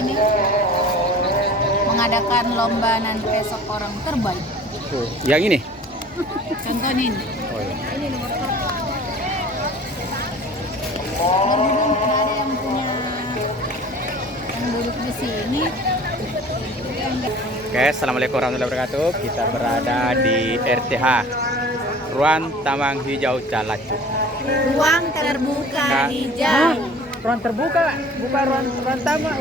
ini mengadakan lomba nanti besok orang terbaik. Yang ini? Contohnya ini. Oh, iya. Ini nomor satu. Berhubung tidak ada yang punya yang duduk di sini. Oke, assalamualaikum warahmatullahi wabarakatuh. Kita berada di RTH Ruang Taman Hijau Calacu. Ruang terbuka hijau. Ruang terbuka, bukan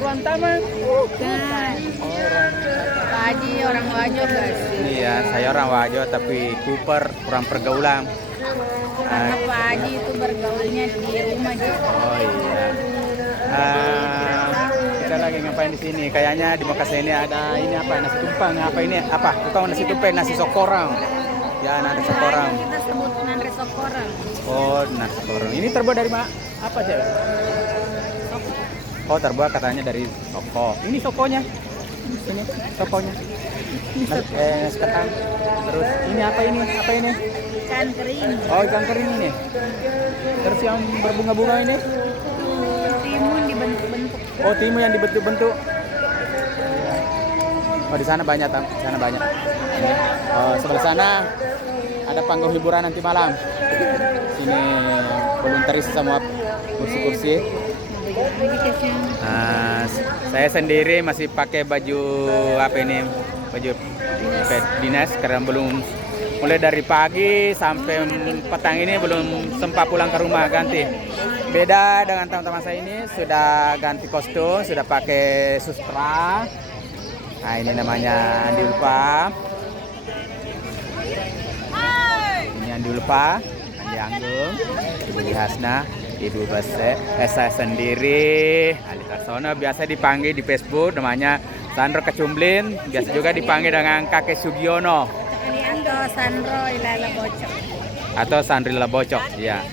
ruang taman. Bukan. Pak Haji orang Wajo guys. Iya, saya orang Wajo tapi Cooper kurang pergaulan. Karena Pak Haji itu bergaulnya di rumah aja. Oh iya. Kita lagi ngapain di sini? Kayaknya di Makassar ini ada ini apa? Nasi tumpeng apa ini? Apa? Bukan nasi tumpeng, nasi sokorang. Ya, nasi sokorang. Kita sebut nasi sokorang. Oh, nasi sokorang. Ini terbuat dari apa sih? Oh, terbuat katanya dari soko. Ini sokonya. Ini sokonya. Nasi ketan. Terus ini apa ini? Apa ini? Ikan kering. Oh, ikan kering ini. Terus yang berbunga-bunga ini? Timun dibentuk-bentuk. Oh, timun yang dibentuk-bentuk. Oh, di sana banyak, Tam. Di sana banyak. Ini. Oh, sebelah sana ada panggung hiburan nanti malam. Sini volunteer semua kursi-kursi. Nah, saya sendiri masih pakai baju apa ini? Baju dinas karena belum mulai dari pagi sampai petang ini belum sempat pulang ke rumah ganti. Beda dengan teman-teman saya ini sudah ganti kostum, sudah pakai sustra. Nah, ini namanya Andi Ulfa. Ini Andi Ulfa, Andi Anggung, Ibu Hasna, Ibu Bese, saya sendiri, Alita Sono, biasa dipanggil di Facebook namanya Sandro Kecumblin, biasa juga dipanggil dengan Kakek Sugiono. Aliando Sandro Ilala Bocok. Atau Sandrila Bocok, ya.